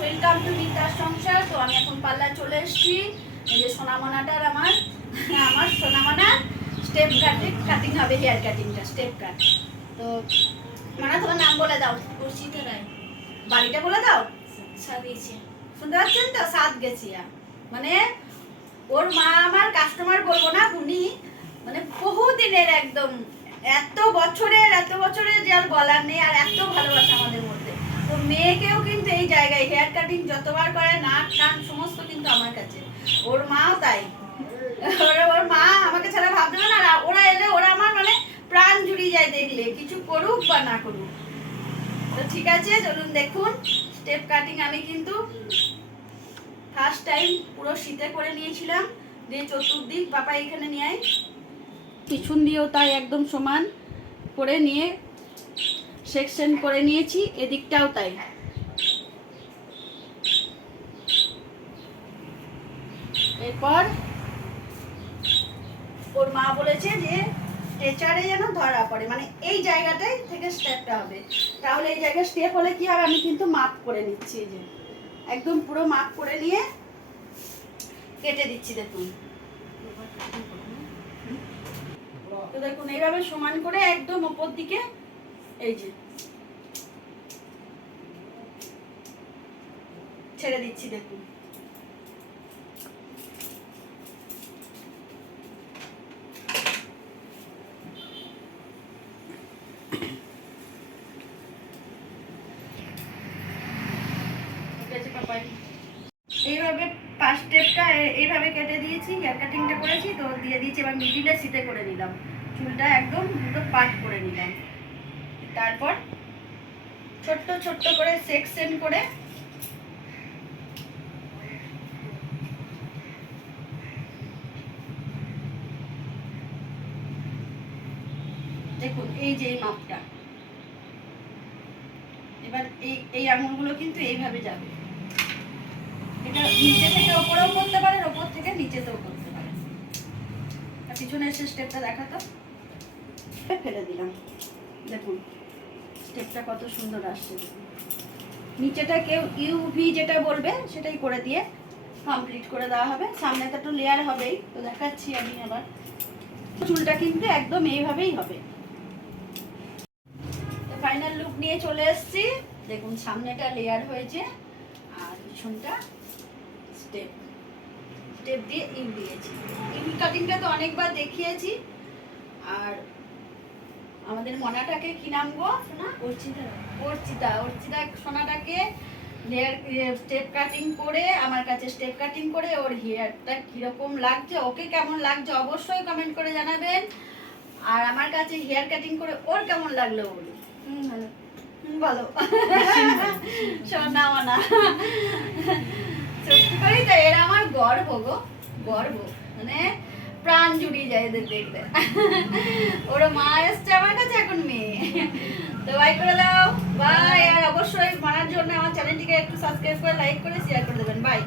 Welcome to মিতার সংসার তো আমি এখন পার্লার চলে এসেছি। এই যে সোনামনাটার আমার আমার সোনামনা স্টেপ কাটিং কাটিং হবে হেয়ার কাটিংটা স্টেপ কাট তো মানা তোমার নাম বলে দাও। অর্চিতা রায়। বাড়িটা বলে দাও? শুনতে পাচ্ছেন তো? সাত গেছিয়া মানে ওর মা আমার কাস্টমার বলব না উনি মানে বহুদিনের একদম এত বছরের এত বছরের যে আর বলার নেই আর এত ভালোবাসা তো মেয়েকেও কিন্তু এই জায়গায় হেয়ার কাটিং যতবার করে, নাক, কান, সমস্ত কিন্তু আমার কাছে। ওর মাও তাই। ওর ওর মা আমাকে ছাড়া পারে না ওরা এলে ওরা আমার মানে প্রাণ জুড়িয়ে যায় দেখলে, কিছু করুক বা না করুক। তো ঠিক আছে, চলুন দেখুন স্টেপ কাটিং আমি কিন্তু ফার্স্ট টাইম পুরো শীতে করে নিয়েছিলাম, দিয়ে চতুর্দিক বাবা এখানে নিয়ে আয়। পিছন দিয়েও তাই একদম সমান করে নিয়ে সেকশন করে নিয়েছি, এদিকটাও তাই। এরপর ওর মা বলেছে যে স্ট্রেচারে যেন ধরা পড়ে মানে এই জায়গাটাই থেকে স্টেপটা হবে। তাহলে এই জায়গায় স্টেপ হলে কি হবে? আমি কিন্তু মাপ করে নিচ্ছি যে। একদম পুরো মাপ করে নিয়ে কেটে দিচ্ছি, দেখুন। তো দেখুন, এইভাবে সমান করে একদম ওপর দিকে ছেড়ে দিচ্ছি, দেখুন। এইভাবে পাঁচ স্টেপটা এইভাবে কেটে দিয়েছি হেয়ার কাটিংটা করেছি, তো দিয়ে দিয়েছি, এবার মিডিলে সিটে করে নিলাম। চুলটা একদম দুটো পাট করে নিলাম। তারপর ছোট্ট ছোট্ট করে সেকশন করে দেখুন, এই যে এই মাপটা। এবার এই এই আঙুলগুলো কিন্তু এইভাবে যাবে। এটা নিচে থেকে ওপরেও করতে পারেন, ওপর থেকে নিচেতেও করতে পারেন। পিছনে এসে স্টেপটা দেখাতো ফেলে দিলাম। দেখুন। স্টেপটা কত সুন্দর আসছে। নিচেটা কেউ ইউভি যেটা বলবে, সেটাই করে দিয়ে কমপ্লিট করে দেওয়া হবে। সামনে তো একটু লেয়ার হবেই, তো দেখাচ্ছি আমি আবার। চুলটা কিন্তু একদম এইভাবেই হবে। ফাইনাল লুক নিয়ে চলে এসেছি। দেখুন, সামনেটা লেয়ার হয়েছে, আর পিছনটা স্টেপ স্টেপ দিয়ে ইন দিয়েছি। ইন কাটিংটা তো অনেকবার দেখিয়েছি, আর আমাদের মনাটাকে কি নাম গো? সোনা? অর্চিতা। অর্চিতা। অর্চিতা সোনাটাকে হেয়ার স্টেপ কাটিং করে আমার কাছে স্টেপ কাটিং করে ওর হেয়ারটা কীরকম লাগছে ওকে কেমন লাগছে অবশ্যই কমেন্ট করে জানাবেন। আর আমার কাছে হেয়ার কাটিং করে ওর কেমন লাগল বলুন? ভালো। বলো সোনা মানা। সত্যি করেই তো এরা আমার গর্ব গো গর্ব। মানে প্রাণ জুড়িয়ে যায় এদের দেখতে। ওরা মা এসছে আমার কাছে এখন মেয়ে। তো বাই করে দাও। বাই আর অবশ্যই মানার জন্য আমার চ্যানেলটিকে একটু সাবস্ক্রাইব করে লাইক করে শেয়ার করে দেবেন। বাই